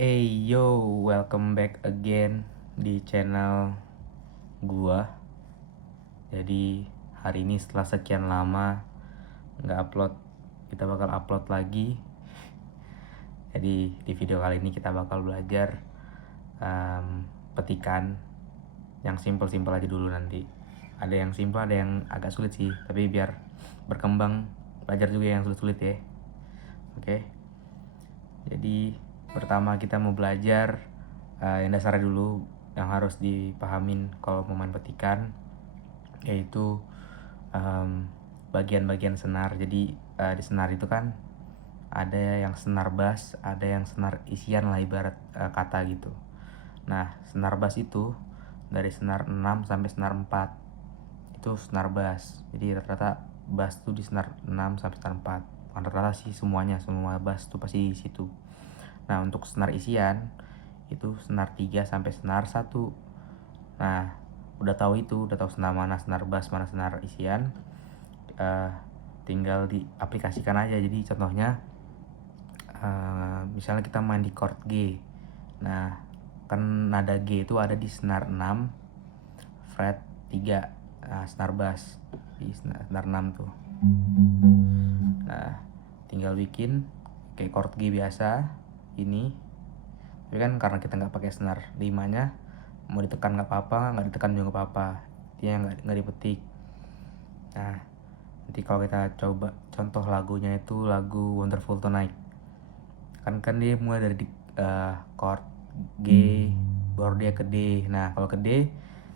Hey yo, welcome back again di channel gua. Jadi hari ini setelah sekian lama nggak upload, kita bakal upload lagi. Jadi di video kali ini kita bakal belajar petikan yang simple-simple aja dulu nanti. Ada yang simple, ada yang agak sulit sih, tapi biar berkembang belajar juga yang sulit-sulit ya. Oke. Jadi pertama kita mau belajar yang dasarnya dulu, yang harus dipahamin kalau mau main petikan, yaitu bagian-bagian senar. Jadi di senar itu kan ada yang senar bass, ada yang senar isian lah ibarat kata gitu. Nah, senar bass itu dari senar 6 sampai senar 4 itu senar bass. Jadi rata-rata bass tuh di senar 6 sampai senar 4. Bukan rata-rata sih, semuanya, semua bass tuh pasti di situ. Nah, untuk senar isian itu senar 3 sampai senar 1. Nah, udah tahu senar mana senar bass, mana senar isian. Tinggal diaplikasikan aja. Jadi contohnya misalnya kita main di chord G. Nah, kan nada G itu ada di senar 6 fret 3, senar bass di senar 6 tuh. Nah, tinggal bikin kayak chord G biasa ini. Tapi kan karena kita nggak pakai senar 5-nya, mau ditekan nggak apa-apa, nggak ditekan juga nggak apa-apa, intinya nggak dipetik. Nah, nanti kalau kita coba contoh lagunya itu lagu Wonderful Tonight, kan dia mulai dari chord G baru dia ke D. Nah, kalau ke D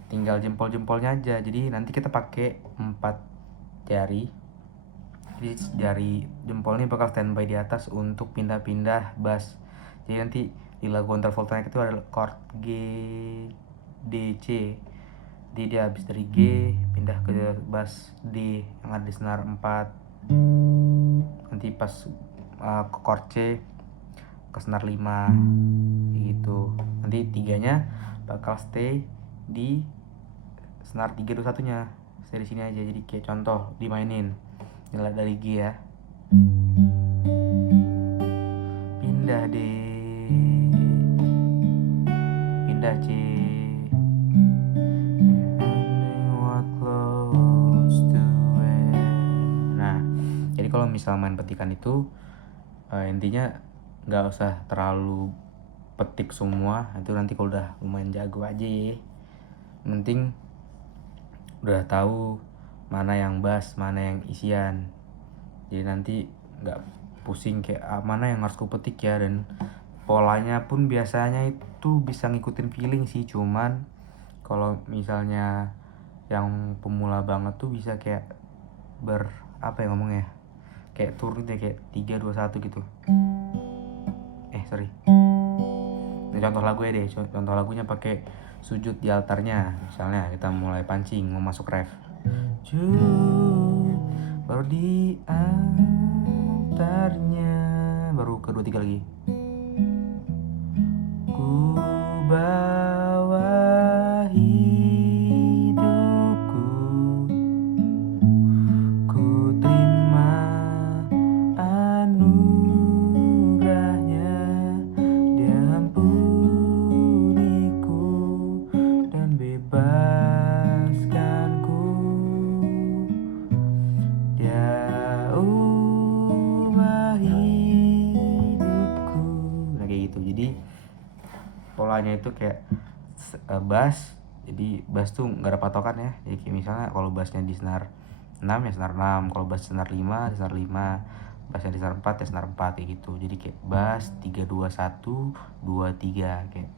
tinggal jempol-jempolnya aja. Jadi nanti kita pakai 4 jari. Jadi jari jempol ini bakal standby di atas untuk pindah-pindah bass. Jadi nanti di lagu Wonderful Tonight itu ada chord G, D, C. Jadi dia habis dari G pindah ke bass D yang ada di senar 4. Nanti pas ke chord C ke senar 5 gitu. Nanti 3-nya bakal stay di senar 3 21-nya. Stay di sini aja. Jadi kayak contoh dimainin. Nilai dari G ya. Pindah D, pindah C, nah, jadi kalau misal main petikan itu intinya nggak usah terlalu petik semua. Itu nanti kalau udah lumayan jago aja ya. Penting udah tahu mana yang bass, mana yang isian. Jadi nanti nggak pusing kayak mana yang harus kupetik ya. Dan polanya pun biasanya itu bisa ngikutin feeling sih. Cuman kalau misalnya yang pemula banget tuh bisa kayak apa ya ngomongnya, kayak turun ya, kayak 3 2 1 gitu. Sorry. Ini contoh lagu ya deh. Contoh lagunya pakai sujud di altarnya. Misalnya kita mulai pancing mau masuk ref. Baru di altarnya, baru kedua tiga lagi. Ku bawa hidupku, ku terima anugerahnya, dia ampuniku dan bebaskanku, dia ubah hidupku. Nah kayak gitu. Jadi polanya itu kayak bass. Jadi bass tuh nggak ada patokan ya. Jadi kayak misalnya kalau bassnya di senar 6 ya senar 6, kalau bass senar 5 di senar 5, bassnya di senar 4 ya senar 4 kayak gitu. Jadi kayak bass 3 2 1 2 3 kayak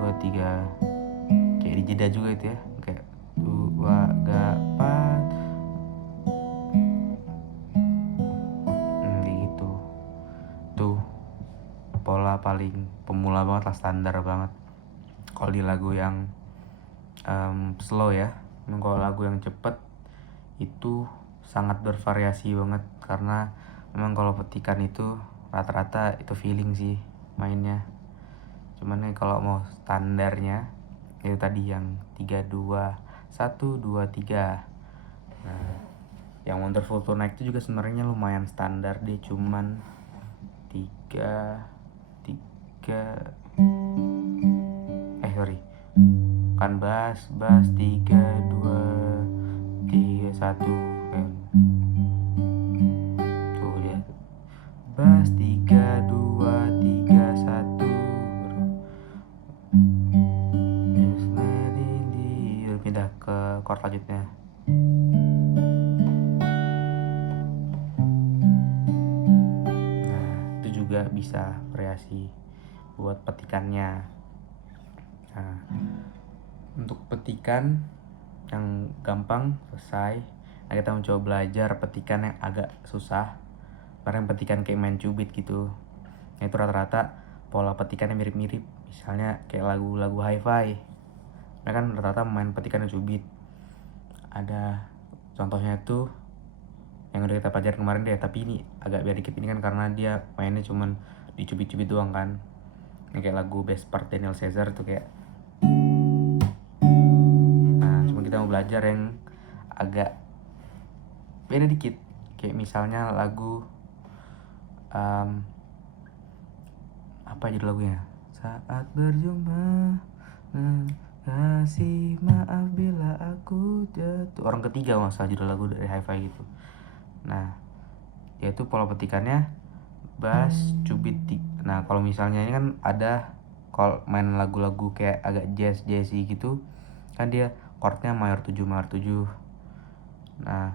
2 3 kayak di jeda juga itu ya, kayak 2 3 4 kayak gitu. Tuh pola paling pemula banget lah, standar banget kalau di lagu yang slow ya. Kalau lagu yang cepet itu sangat bervariasi banget, karena memang kalau petikan itu rata-rata itu feeling sih mainnya. Cuman nih kalau mau standarnya itu tadi yang 3 2 1 2 3. Nah, yang Wonderful Tonight itu juga sebenarnya lumayan standar deh, cuman 3 sorry, kan bass 3 2 3 1 kan. Tuh dia. Bass 3 2 3 1 baru pindah ke chord selanjutnya. Nah, itu juga bisa variasi buat petikannya. Nah, untuk petikan yang gampang selesai. Nah, kita mencoba belajar petikan yang agak susah. Karena petikan kayak main cubit gitu. Nah, itu rata-rata pola petikannya mirip-mirip. Misalnya kayak lagu-lagu hi-fi. Mereka kan rata-rata main petikan yang cubit. Ada contohnya itu yang udah kita pelajari kemarin deh, tapi ini agak beda dikit. Ini kan karena dia mainnya cuman dicubit-cubit doang kan. Yang kayak lagu Best Part Daniel Caesar tuh kayak. Nah, cuma kita mau belajar yang agak beda dikit. Kayak misalnya lagu apa judul lagunya? Saat berjumpa, kasih maaf bila aku jatuh. Orang ketiga masalah judul lagu dari hi-fi gitu. Nah, yaitu pola petikannya bass, cubit. Nah, kalau misalnya ini kan ada kalau main lagu-lagu kayak agak jazzy gitu, kan dia chordnya mayor 7 mayor 7. Nah,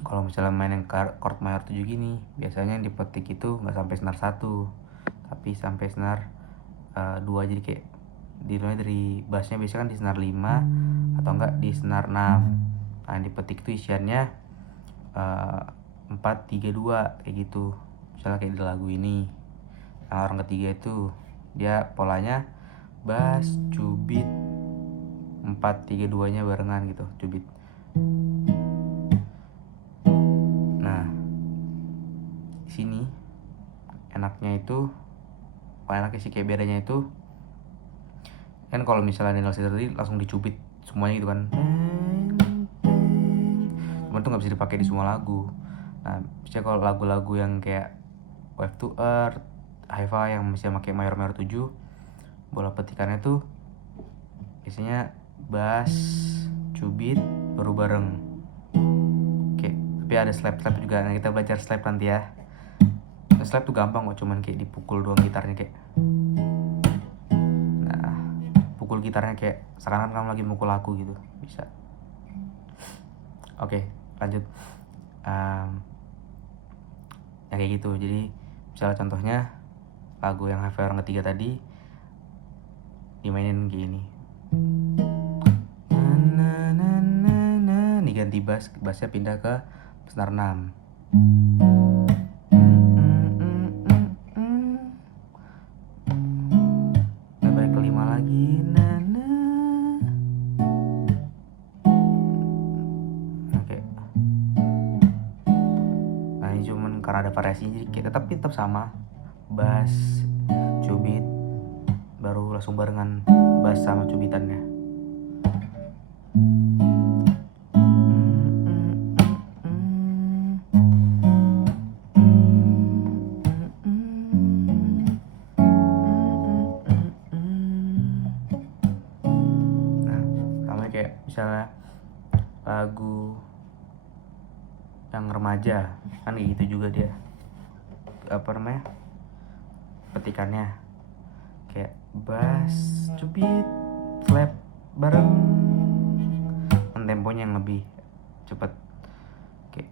kalau misalnya main yang chord mayor 7 gini, biasanya yang dipetik itu nggak sampai senar 1, tapi sampai senar 2. Jadi kayak dimulai dari bassnya biasanya kan di senar 5 atau enggak di senar 6. Nah, yang dipetik itu isiannya 4 3 2 kayak gitu. Misalnya kayak di lagu ini. Nah, orang ketiga itu dia polanya bass, cubit, 4 3 2-nya barengan gitu, cubit. Nah, di sini enaknya itu, enaknya sih kayak bedanya itu kan kalau misalnya Daniel Caesar tadi langsung dicubit semuanya gitu kan. Cuman tuh nggak bisa dipakai di semua lagu. Nah, biasanya kalau lagu-lagu yang kayak Wave to Earth, hi-fi yang masih pakai mayor 7, bola petikannya tuh biasanya bass, cubit, baru bareng. Oke, tapi ada slap juga. Nah, kita belajar slap nanti ya. Slap tuh gampang kok, cuman kayak dipukul doang gitarnya kayak. Nah, pukul gitarnya kayak seakan-akan kamu lagi mukul aku gitu, bisa. Oke, lanjut. Ya kayak gitu. Jadi misalnya contohnya lagu yang hi-fi orang ketiga tadi dimainin gini. Nih ganti bass, bassnya pindah ke senar 6. Nah, balik ke 5 lagi. Oke. Nah, ini cuman karena ada variasi jadi kita tetap sama. Bass, cubit, baru langsung barengan bass sama cubitannya. Nah, sama kayak misalnya lagu yang remaja kan gitu juga dia, apa namanya, petikannya kayak bass, cubit, slap bareng, dan temponya yang lebih cepet kayak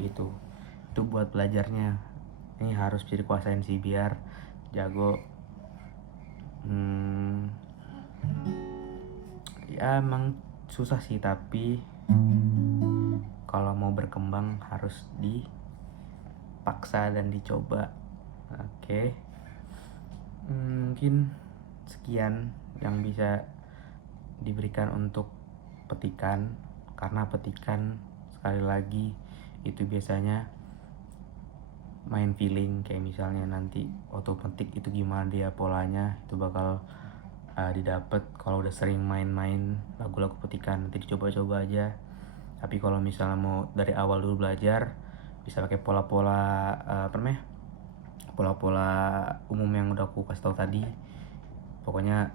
gitu. Itu buat belajarnya ini harus bisa dikuasain sih biar jago. Ya emang susah sih, tapi kalau mau berkembang harus dipaksa dan dicoba. Oke. Mungkin sekian yang bisa diberikan untuk petikan, karena petikan sekali lagi itu biasanya main feeling. Kayak misalnya nanti waktu petik itu gimana dia polanya, itu bakal didapat kalau udah sering main-main lagu lagu petikan, nanti dicoba-coba aja. Tapi kalau misalnya mau dari awal dulu belajar, bisa pakai pola-pola pola-pola umum yang udah aku kasih tahu tadi. Pokoknya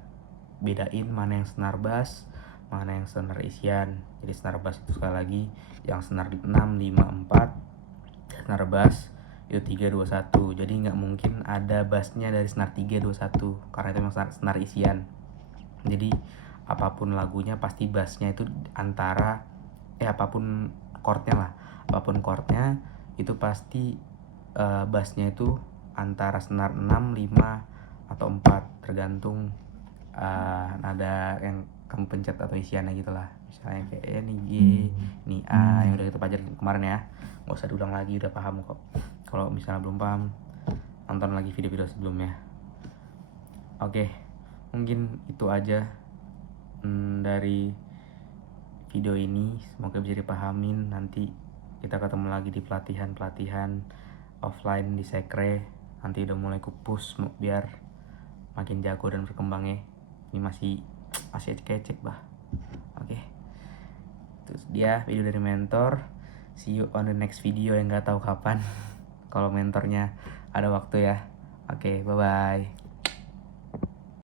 bedain mana yang senar bass, mana yang senar isian. Jadi senar bass itu sekali lagi yang senar 6, 5, 4, senar bass itu 3, 2, 1. Jadi nggak mungkin ada bassnya dari senar 3, 2, 1 karena itu memang senar isian. Jadi apapun lagunya pasti bassnya itu antara apapun chordnya itu pasti bassnya itu antara senar 6, 5, atau 4 tergantung nada yang kamu pencet atau isiannya gitulah. Misalnya kayak ini G, ini A yang udah kita pelajarin kemarin ya, nggak usah diulang lagi, udah paham kok. Kalau misalnya belum paham, nonton lagi video-video sebelumnya. Oke, mungkin itu aja dari video ini, semoga bisa dipahamin. Nanti kita ketemu lagi di pelatihan offline di Sekre. Nanti udah mulai kupus biar makin jago dan berkembang ya. Ini masih ecek-ecek bah. Oke. Terus dia video dari mentor. See you on the next video yang nggak tahu kapan. Kalau mentornya ada waktu ya. Oke, bye bye.